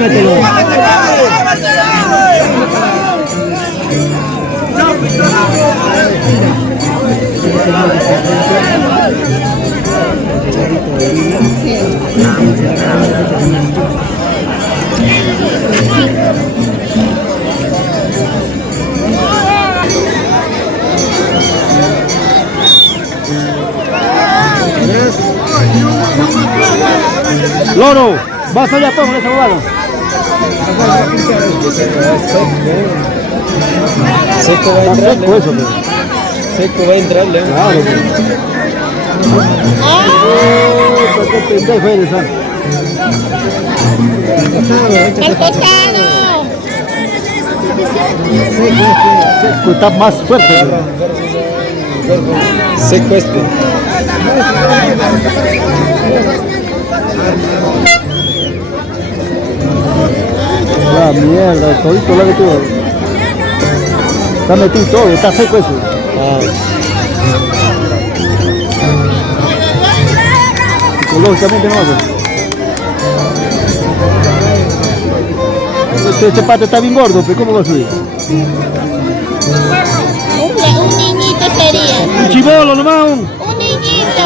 mételo. Loro, vas allá, ponle ese abogado. Seco va a entrar. Seco eso, pero. Seco va a entrar, León. Claro. ¡Oh! ¡Qué pendejo eres, ah! ¡Al costado! Seco, está más fuerte. Seco este. La mierda, todito lo que tú. Está metido todo, está seco eso. Psicológicamente no va a ser. Este pato está bien gordo, pero ¿cómo va a subir? Un niñito sería. Un chibolo nomás. Un niñito.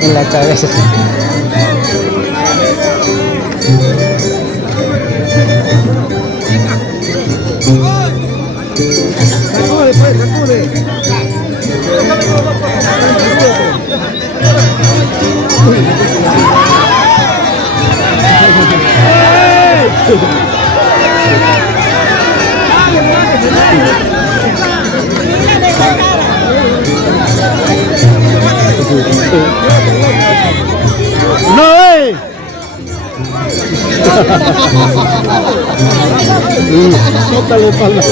En la cabeza. Sacude, pues, sacude. ¡No, ¡Sótale, pala!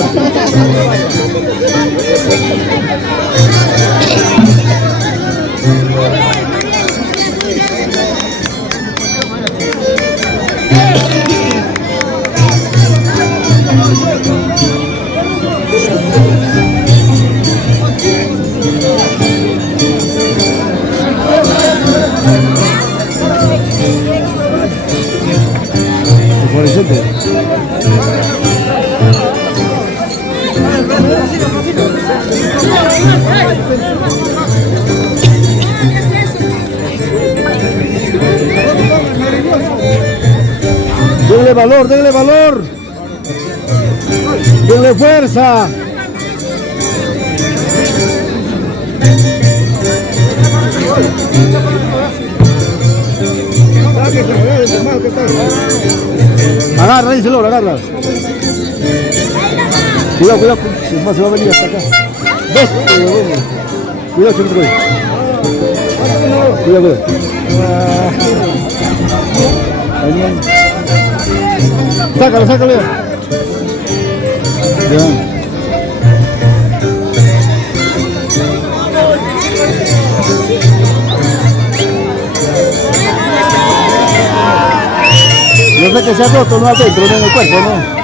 Denle valor, denle valor. Denle fuerza. Agarra, dice Loro, agarra. Cuidado, cuidado, se va a venir hasta acá. ¿Ves? Cuidado, chico. Cuidado, sácalo, sácalo. Ya. No sé que se ha roto, no adentro, no en el cuerpo, ¿no?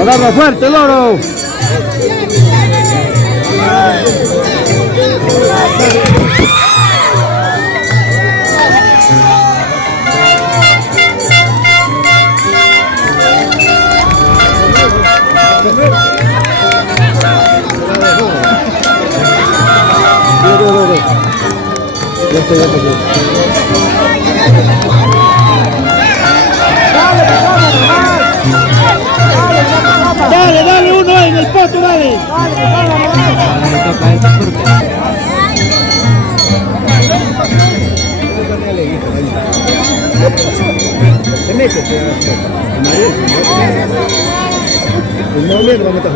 Agarra fuerte, Loro. Dale, dale uno ahí en el posto, dale. Se mete, no me va a meter.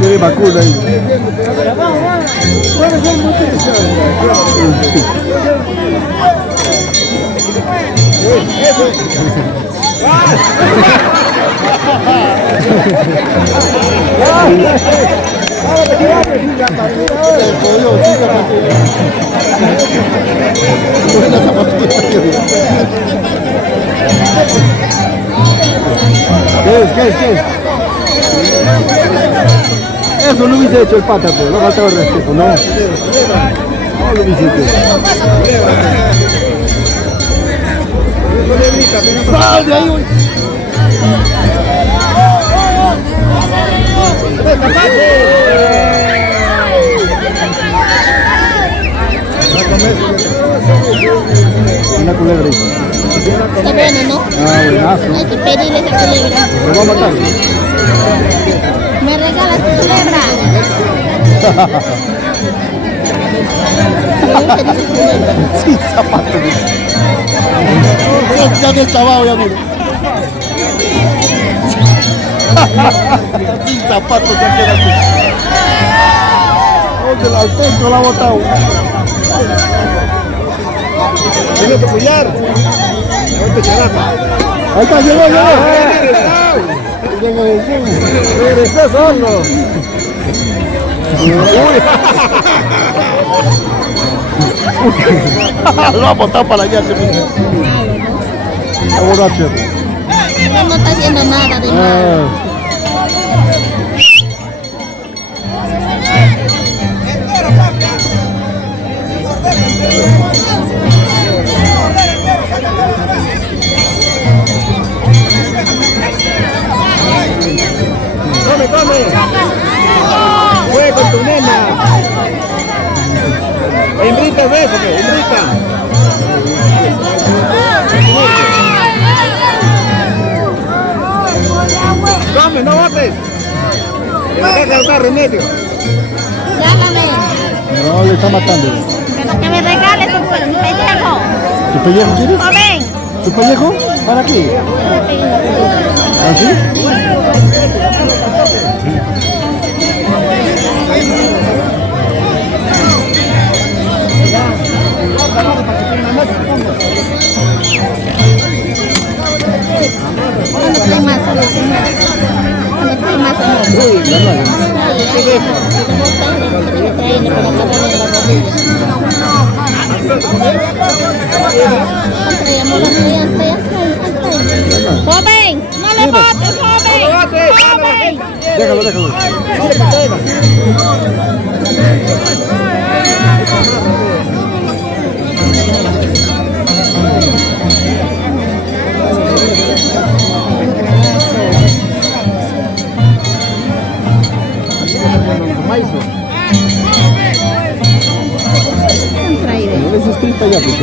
Qué bacuna ahí. ¿Qué es? Eso no hubiese hecho el pata, pues, no faltaba el respeto, no. No lo hubiese hecho. ¡Sal de ahí, güey! Una culebra. Está bueno, ¿no? Ah, buenazo. Hay que pedirle esa culebra. ¿Me va a matar? ¿Me regalas tu culebra? Sí, zapato. Ya deschavado, ya mira. Sin zapatos se queda aquí. ¿Dónde al techo la ha botado? Tiene que pullar. Ahí está, llegó. Regresó solo. Lo ha botado para allá. Está borracho. No está haciendo nada de malo. Come. Juega con tu nena. Hembrita, bésame, hembrita. Come, no botes. Le vas a causar remedio. Llámame. No, le está matando. Pero que me regales un pellejo. ¿Su pellejo quieres? Joven. ¿Su pellejo? ¿Para qué? ¿Así? Joven, no le botes, joven. Déjalo. No es escrita ya, pues.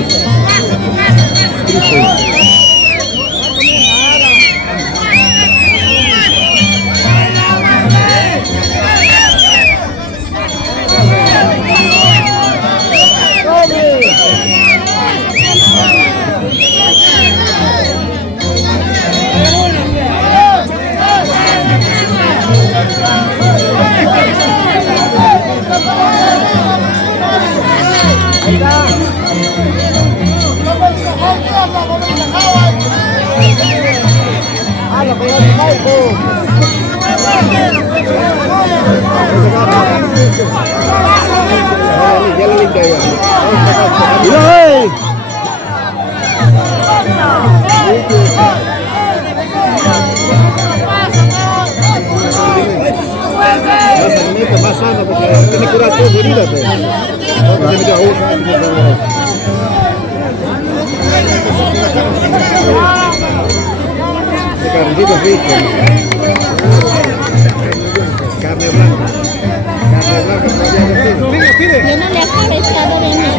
Más sano porque tiene que curar todo heridas. poquito rico. Carne blanca. Carne blanca todavía no tiene. Pide. Yo no le he cabeceado de nada.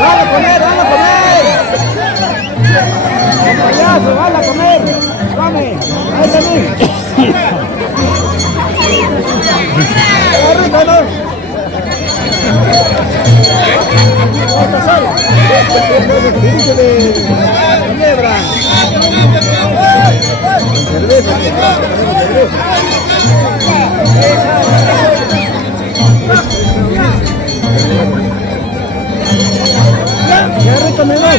¡Van a comer! ¡Van a comer! ¡Payaso, van a comer! ¡Come! ¡Ahí también! ¡Está rico, no! ¡Otra sola! ¡Espíritu de culebra! ¡Cerveza! ¡Qué rico me va!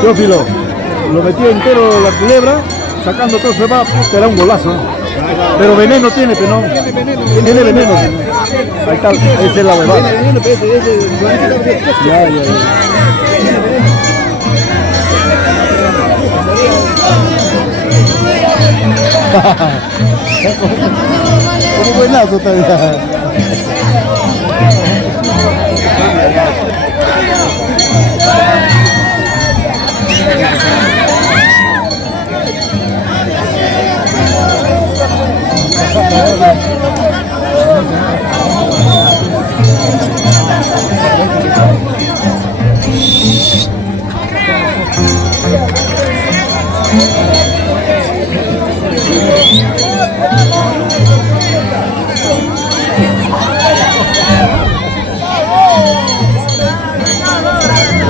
Teófilo, lo metí entero la culebra, sacando todo se va, era un golazo. Pero veneno tiene, pero no. Tiene veneno. Ahí está, esa es la huevada. Ya. Como buenazo todavía.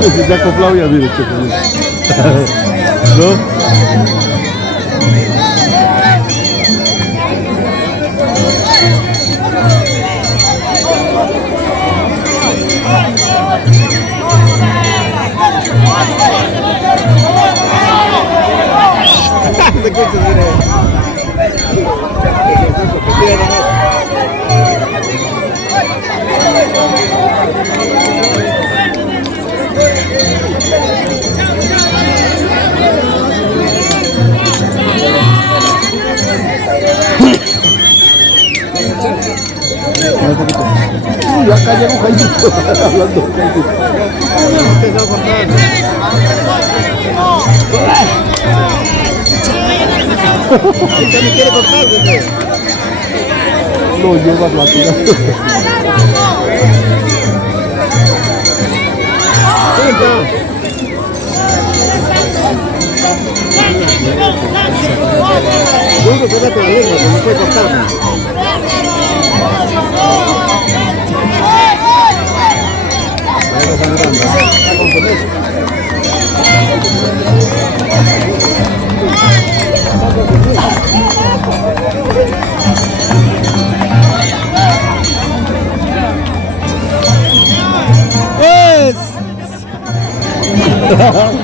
Se te acoplado ya, mire, ¿no? Uy, acá llegó Jaimito hablando. ¿Usted me quiere cortar? No, lleva platina. Yo creo que la lengua, que no puede cortarme. Ahora está sangrando, está con eso. ¡Es!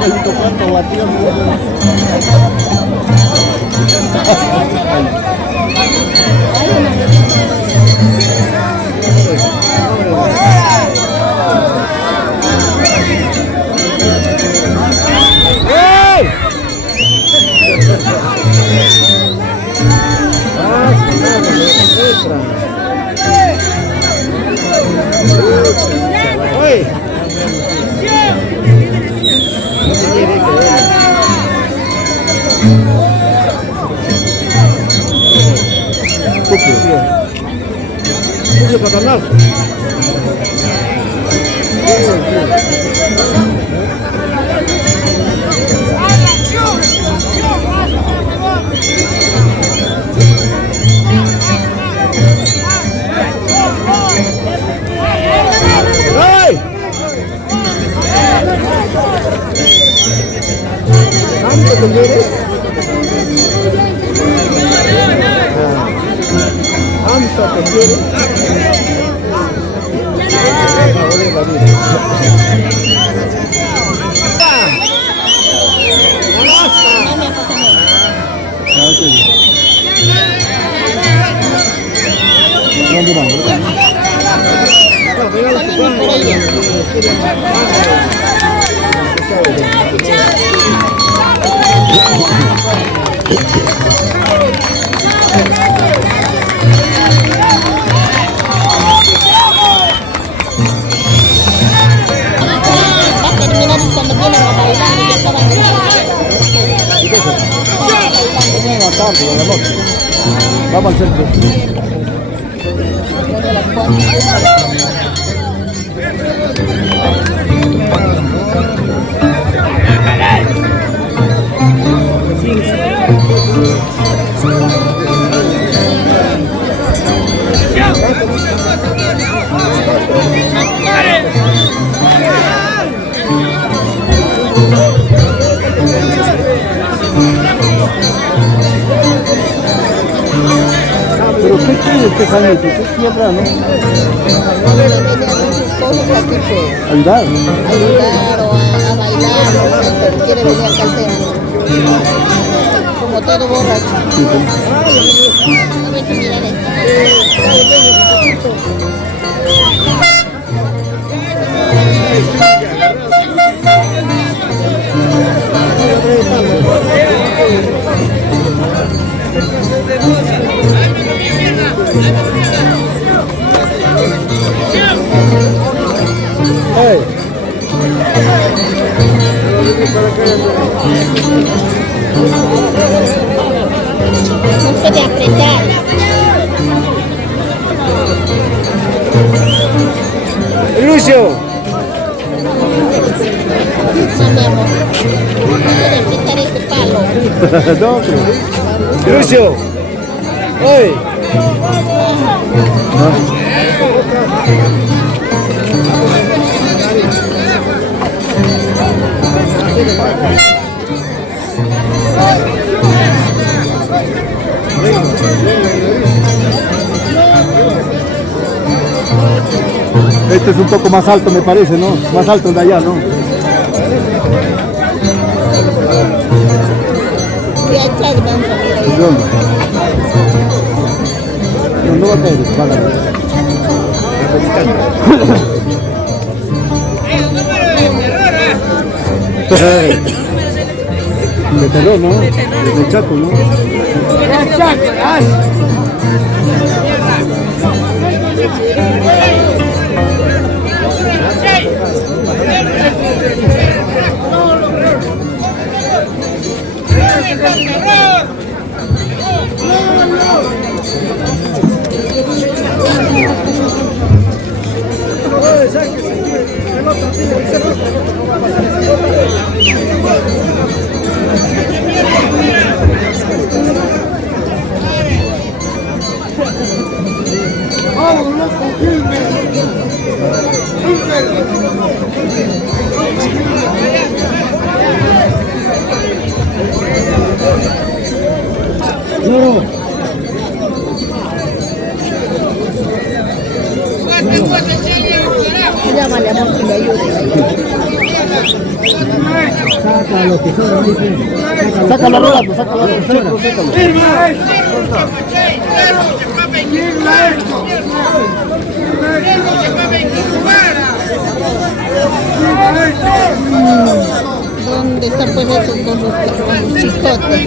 Maldito cuánto batido. pollo Satanás. ¡Ay! ¿Tanto te quieres? ¿Tanto te quieres? Vamos al centro. Pero ¿qué quiere este Jaimito? ¿Qué quiebra, no? ¿Ayudar? Ayudar o a bailar, no sé, pero quiere venir acá al centro. Como todo borracho. No ves mirar Hey. no puede apretar. Lucio. No, mi amor. No puede apretar este palo. No, pero... Lucio. Hey. Este es un poco más alto, me parece, ¿no? Más alto el de allá, ¿no? No va a caer, va a caer. De terror, ¿no? De Chaco, ¿no? De Chaco, Llámale, amor, que le ayude. Saca lo que sobra, saca la rueda, pues, saca la rueda, ¿Dónde está pues eso con los chicotes?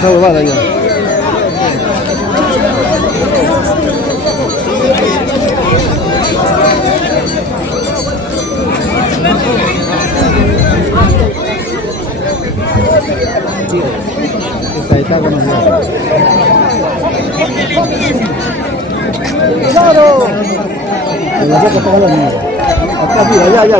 esa huevada ya. Está conocido. ¡Claro! En la boca está la mía. Acá, mira, ya.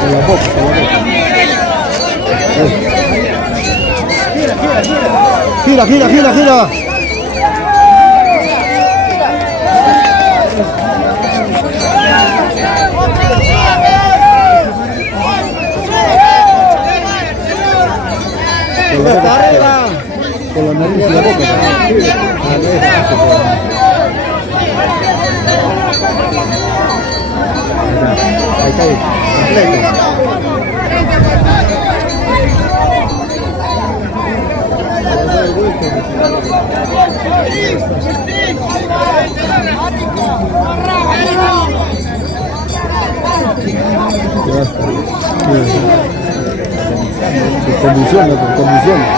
En la boca. Gira. Con la nariz y la boca. Ahí está, completo. Condiciones.